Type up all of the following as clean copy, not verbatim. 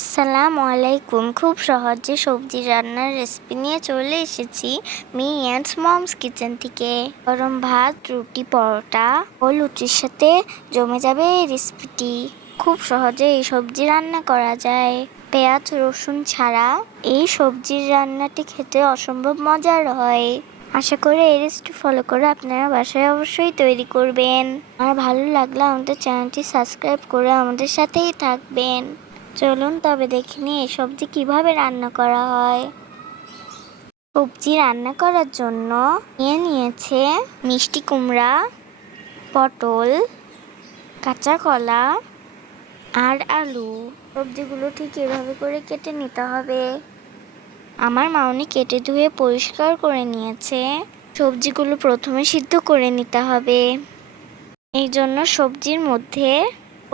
আসসালামু আলাইকুম। খুব সহজে সবজি রান্নার রেসিপি নিয়ে চলে এসেছি মি অ্যান্ড মমস কিচেন থেকে। গরম ভাত, রুটি, পরোটা ও লুচির সাথে জমে যাবে এই রেসিপিটি। খুব সহজে এই সবজি রান্না করা যায়। পেঁয়াজ রসুন ছাড়া এই সবজির রান্নাটি খেতে অসম্ভব মজার হয়। আশা করি এই রেসিপি ফলো করে আপনারা বাসায় অবশ্যই তৈরি করবেন। আর ভালো লাগলে আমাদের চ্যানেলটি সাবস্ক্রাইব করে আমাদের সাথেই থাকবেন। চলুন তবে দেখে নিই এই সবজি কিভাবে রান্না করা হয়। সবজি রান্না করার জন্য নিয়েছে মিষ্টি কুমড়া, পটল, কাঁচা কলা আর আলু। সবজিগুলো ঠিক এভাবে করে কেটে নিতে হবে। আমার মাউনি কেটে ধুয়ে পরিষ্কার করে নিয়েছে। সবজিগুলো প্রথমে সিদ্ধ করে নিতে হবে। এই জন্য সবজির মধ্যে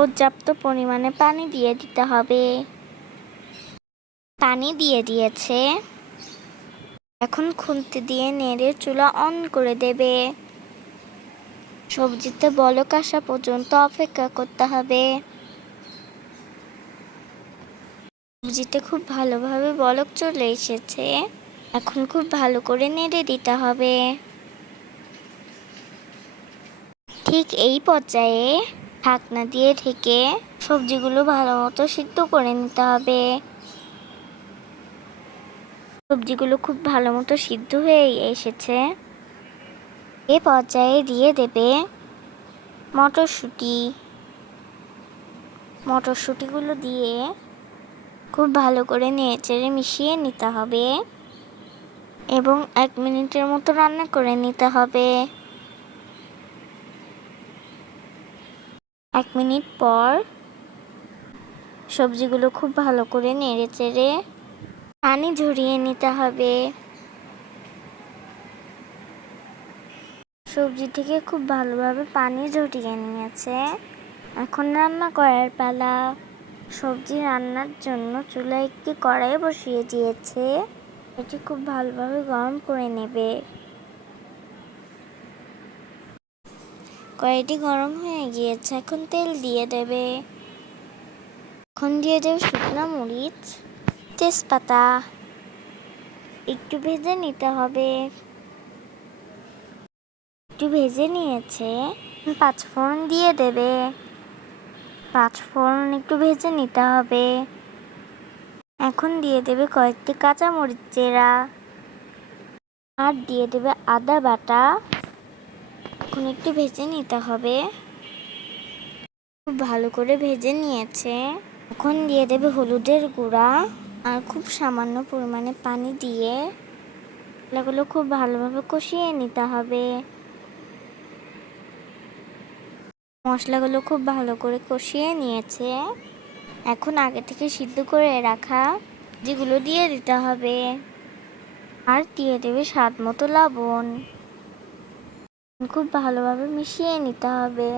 পর্যাপ্ত পরিমাণে পানি দিয়ে দিতে হবে। পানি দিয়ে দিয়েছে। এখন খুন্তি দিয়ে নেড়ে চুলা অন করে দেবে। সবজিতে বলক আসা পর্যন্ত অপেক্ষা করতে হবে। সবজিতে খুব ভালোভাবে বলক চলে এসেছে। এখন খুব ভালো করে নেড়ে দিতে হবে। ঠিক এই পর্যায়ে ঢাকনা দিয়ে ঢেকে সবজিগুলো ভালো মতো সিদ্ধ করে নিতে হবে। সবজিগুলো খুব ভালো মতো সিদ্ধ হয়ে এসেছে। এ পর্যায়ে দিয়ে দেবে মটরশুঁটিগুলো দিয়ে খুব ভালো করে নেড়েচেড়ে মিশিয়ে নিতে হবে এবং 1 মিনিটের মতো রান্না করে নিতে হবে। 1 মিনিট পর সবজিগুলো খুব ভালো করে নেড়েচেড়ে পানি ঝরিয়ে নিতে হবে। সবজি থেকে খুব ভালোভাবে পানি ঝরিয়ে নিয়েছে। এখন রান্না করার পালা। সবজি রান্নার জন্য চুলায় একটি কড়াই বসিয়ে দিয়েছে। এটি খুব ভালোভাবে গরম করে নেবে। কড়াইটি গরম হয়ে গিয়েছে। এখন তেল দিয়ে দেবে। এখন দিয়ে দেবে শুকনো মরিচ, তেজপাতা। একটু ভেজে নিতে হবে। একটু ভেজে নিয়েছে। 5 ফোড়ন দিয়ে দেবে। 5 ফোড়ন একটু ভেজে নিতে হবে। এখন দিয়ে দেবে কয়েকটি কাঁচা মরিচ চেরা আর দিয়ে দেবে আদা বাটা। এখন একটু ভেজে নিতে হবে। খুব ভালো করে ভেজে নিয়েছে। এখন দিয়ে দেবে হলুদের গুঁড়া আর খুব সামান্য পরিমাণে পানি দিয়ে এগুলো খুব ভালোভাবে কষিয়ে নিতে হবে। মশলাগুলো খুব ভালো করে কষিয়ে নিয়েছে। এখন আগে থেকে সিদ্ধ করে রাখা যেগুলো দিয়ে দিতে হবে আর দিয়ে দেবে স্বাদ মতো লবণ। খুব ভালোভাবে মিশিয়ে নিতে হবে।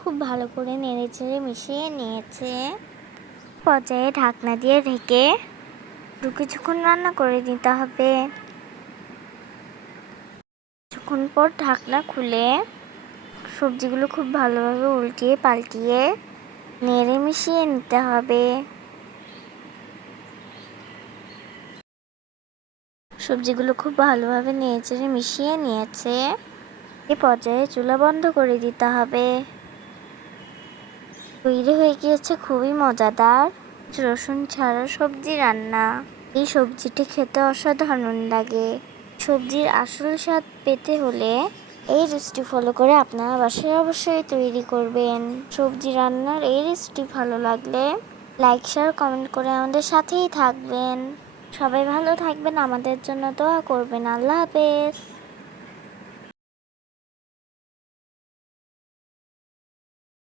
খুব ভালো করে নেড়েচেড়ে মিশিয়ে নিয়েছে। পর্যায়ে ঢাকনা দিয়ে ঢেকে কিছুক্ষণ রান্না করে নিতে হবে। কিছুক্ষণ পর ঢাকনা খুলে সবজিগুলো খুব ভালোভাবে উল্টিয়ে পাল্টিয়ে নেড়ে মিশিয়ে নিতে হবে। সবজিগুলো খুব ভালোভাবে নেড়েচেড়ে মিশিয়ে নিয়েছে। এ পর্যায়ে চুলা বন্ধ করে দিতে হবে। তৈরি হয়ে গিয়েছে খুবই মজাদার রসুন ছাড়া সবজি রান্না। এই সবজিটি খেতে অসাধারণ লাগে। সবজির আসল স্বাদ পেতে হলে এই রেসিপি ফলো করে আপনারা বাসায় অবশ্যই তৈরি করবেন। সবজি রান্নার এই রেসিপি ভালো লাগলে লাইক শেয়ার কমেন্ট করে আমাদের সাথেই থাকবেন। সবাই ভালো থাকবেন, আমাদের জন্য দোয়া করবেন। আল্লাহ হাফেজ।